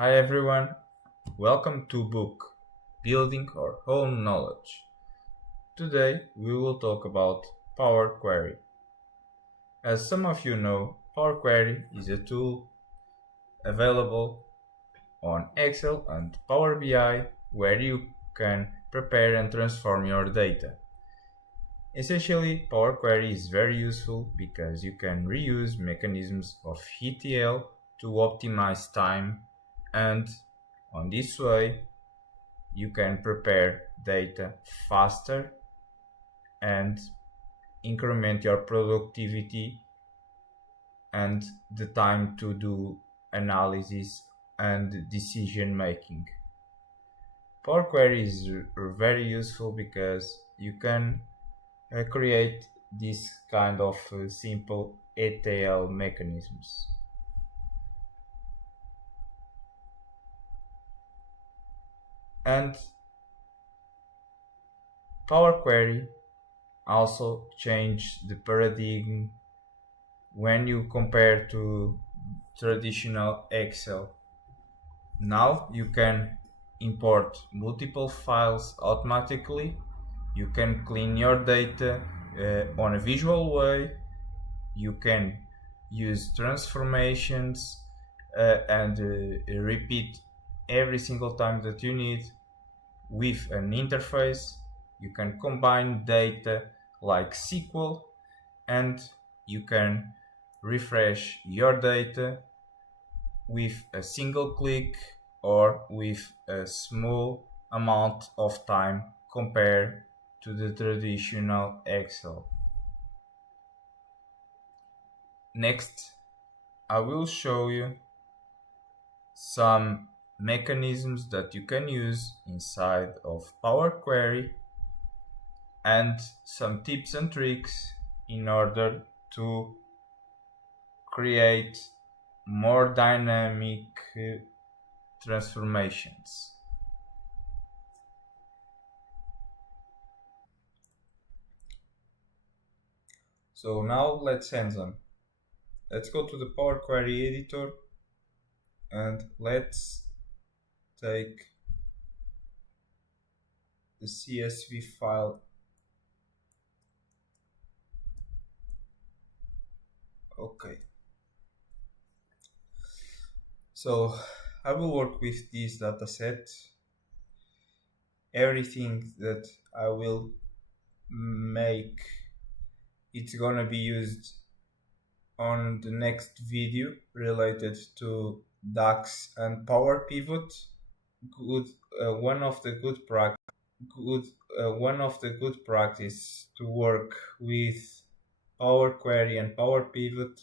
Hi everyone, welcome to book Building Our Own Knowledge. Today we will talk about Power Query. As some of you know, Power Query is a tool available on Excel and Power BI where you can prepare and transform your data. Essentially, Power Query is very useful because you can reuse mechanisms of ETL to optimize time, and on this way you can prepare data faster and increment your productivity and the time to do analysis and decision making. Power Query is very useful because you can create this kind of simple ETL mechanisms. And Power Query also changed the paradigm when you compare to traditional Excel. Now you can import multiple files automatically. You can clean your data on a visual way. You can use transformations and repeat every single time that you need with an interface. You can combine data like SQL, and you can refresh your data with a single click or with a small amount of time compared to the traditional Excel. Next, I will show you some mechanisms that you can use inside of Power Query and some tips and tricks in order to create more dynamic transformations. So now let's hands on. Let's go to the Power Query editor and let's take the CSV file. Okay. So I will work with this dataset. Everything that I will make, it's gonna be used on the next video related to DAX and Power Pivot. One of the good practice to work with Power Query and Power Pivot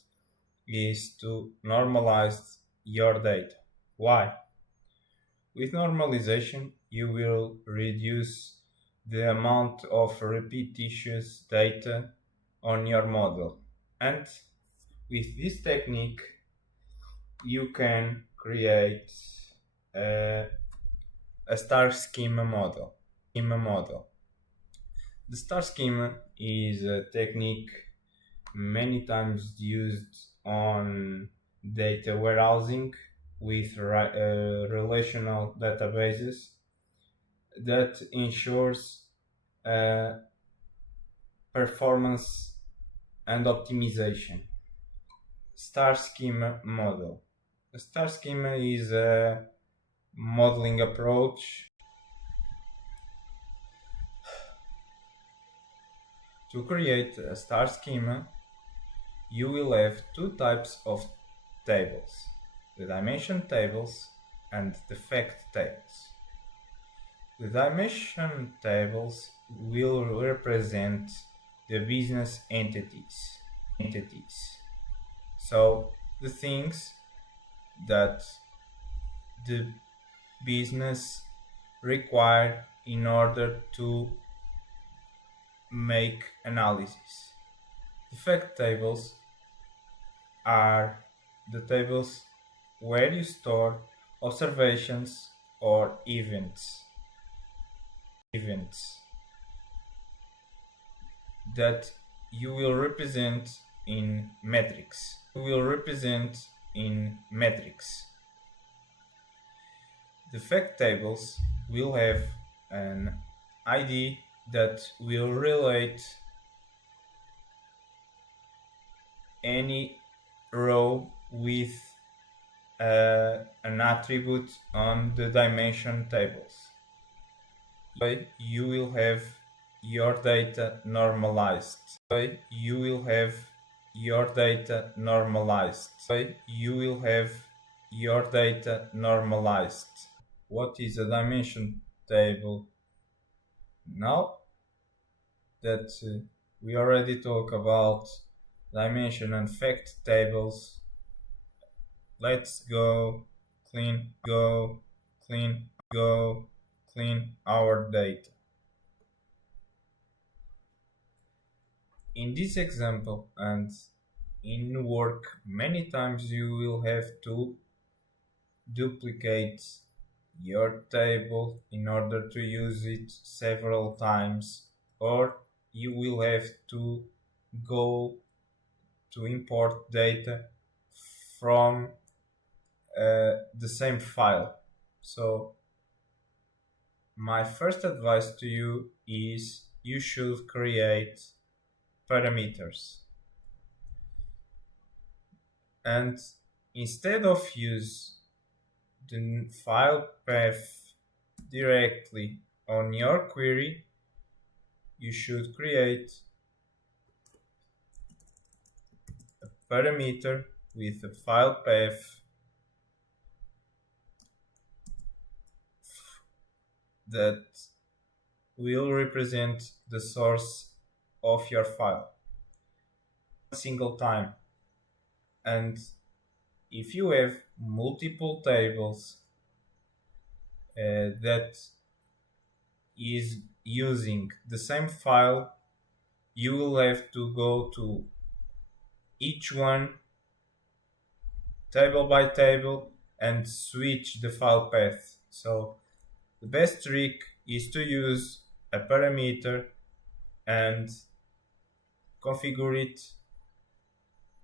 is to normalize your data. Why? With normalization, you will reduce the amount of repetitious data on your model, and with this technique you can create a Star-schema model. The Star-schema is a technique many times used on data warehousing with relational databases that ensures performance and optimization. Star-schema model. A Star-schema is a modeling approach to create a Star-schema. You will have two types of tables: the dimension tables and the fact tables. The dimension tables will represent the business entities. So the things that the business require in order to make analysis. The fact tables are the tables where you store observations or events that you will represent in metrics. The fact tables will have an ID that will relate any row with an attribute on the dimension tables. You will have your data normalized. You will have your data normalized. You will have your data normalized. What is a dimension table? Now that we already talk about dimension and fact tables, let's go clean our data. In this example and in work, many times you will have to duplicate your table in order to use it several times, or you will have to go to import data from the same file. So my first advice to you is you should create parameters, and instead of use the file path directly on your query, you should create a parameter with a file path that will represent the source of your file a single time. And if you have multiple tables that is using the same file, you will have to go to each one table by table and switch the file path. So the best trick is to use a parameter and configure it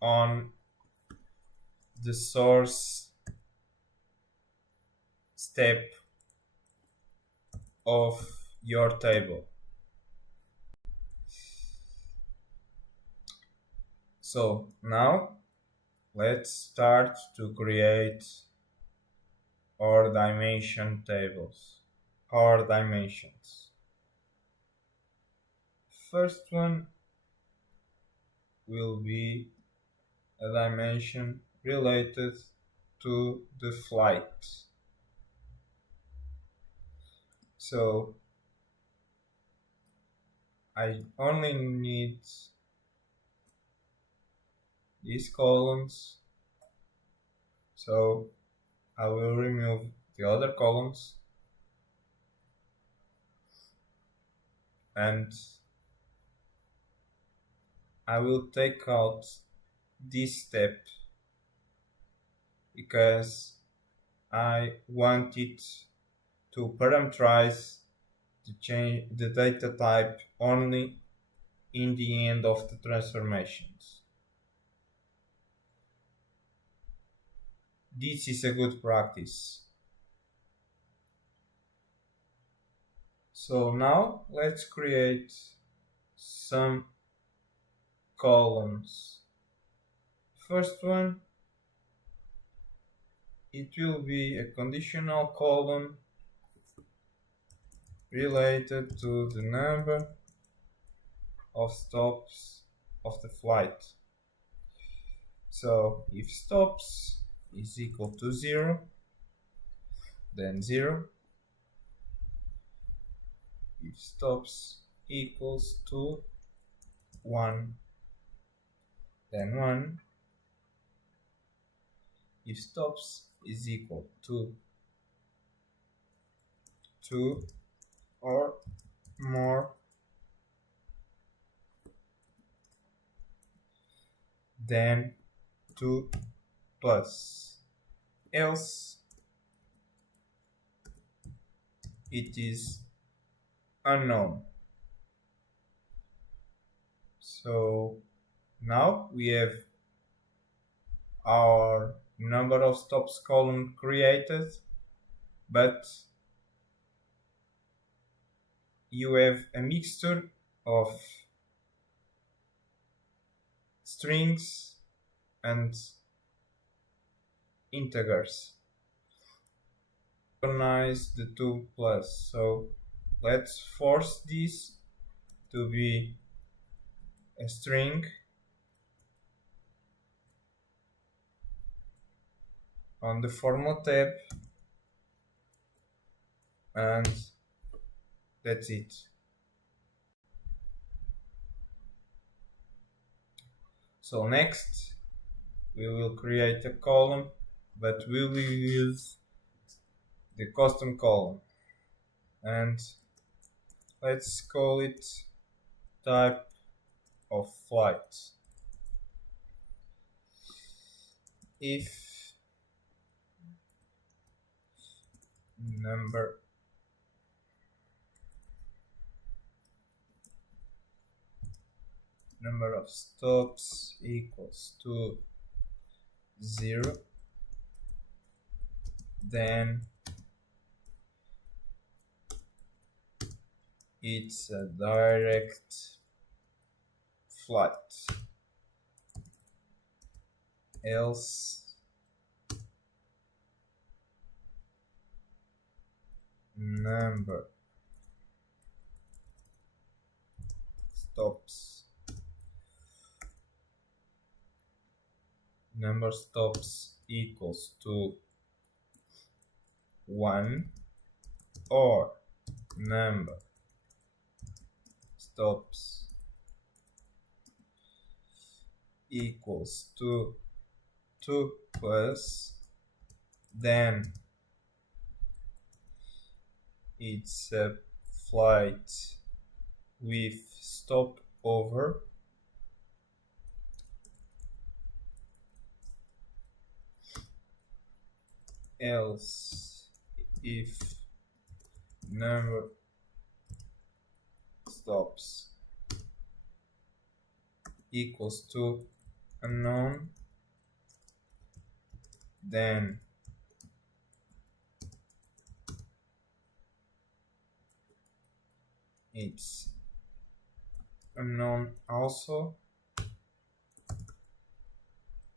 on the source step of your table. So now let's start to create our dimension tables, our dimensions. First one will be a dimension related to the flight. So I only need these columns, so I will remove the other columns and I will take out this step because I want it to parameterize the data type only in the end of the transformations. This is a good practice. So now let's create some columns. First one, it will be a conditional column related to the number of stops of the flight. So if stops is equal to 0, then 0. If stops equals to 1, then 1. If stops is equal to 2 or more, then 2 plus, else it is unknown. So now we have our number of stops column created, but you have a mixture of strings and integers. Recognize the two plus, so let's force this to be a string on the formula tab, and that's it. So next we will create a column, but we will use the custom column, and let's call it type of flight. If number of stops equals to 0, then it's a direct flight. Else number stops equals to 1, or number stops equals to 2 plus, then it's a flight with stopover. Else, if number stops equals to unknown, then it's unknown also.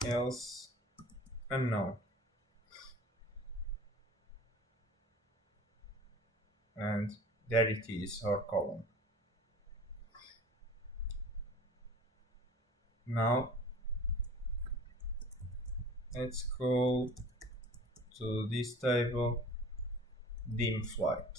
Else unknown. And there it is, our column. Now let's go to this table dim flight.